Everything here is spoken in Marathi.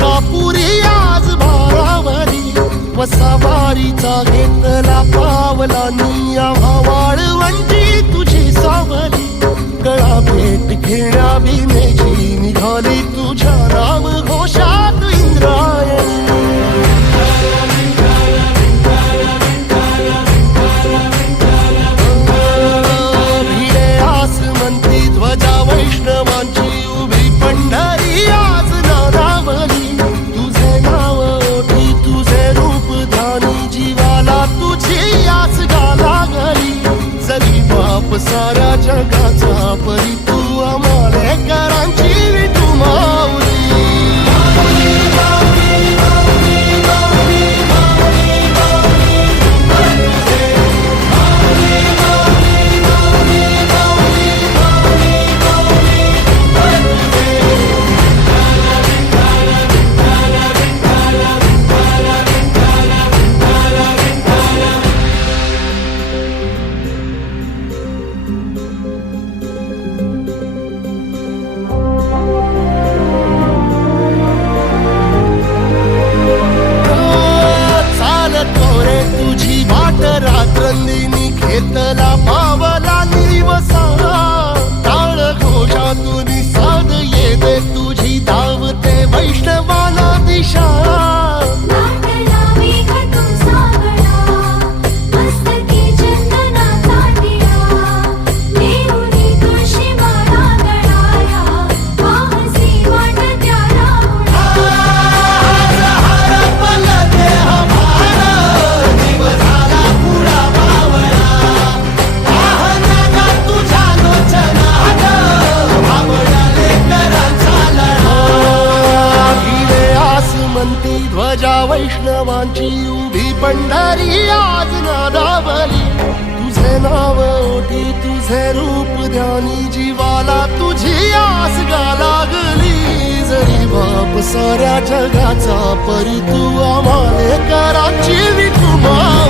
मलकापुरी आज भारावरी वसावारीचा घेतला पावला निया वाळवंटी तुझी सावली गळा भेट घेण्या बिनेची निघाली तुझ्या नाम घोषात इंद्रायणी भिडे आसमंती ध्वजा वैष्णवांची उभी पंढरी आज नादावली तुझे नाव ओठी तुझे रूप ध्यानी जीवाला तुझी आस गाला गली जरी बाप साऱ्या जगाचा परी तू आमालेकरांची विठू माऊली रात्रंदिनी घेतला पावला निवसा टाळ घोषातून साध येते तुझी धावते वैष्णवाला दिशा ध्वजा वैष्णवांची उभी पंढरी आज नादावली तुझे नाव ओठी तुझे रूप ध्यानी जीवाला तुझी आस गा लागली जरी बाप साऱ्या जगाचा परी तू आमालेकरांची विठू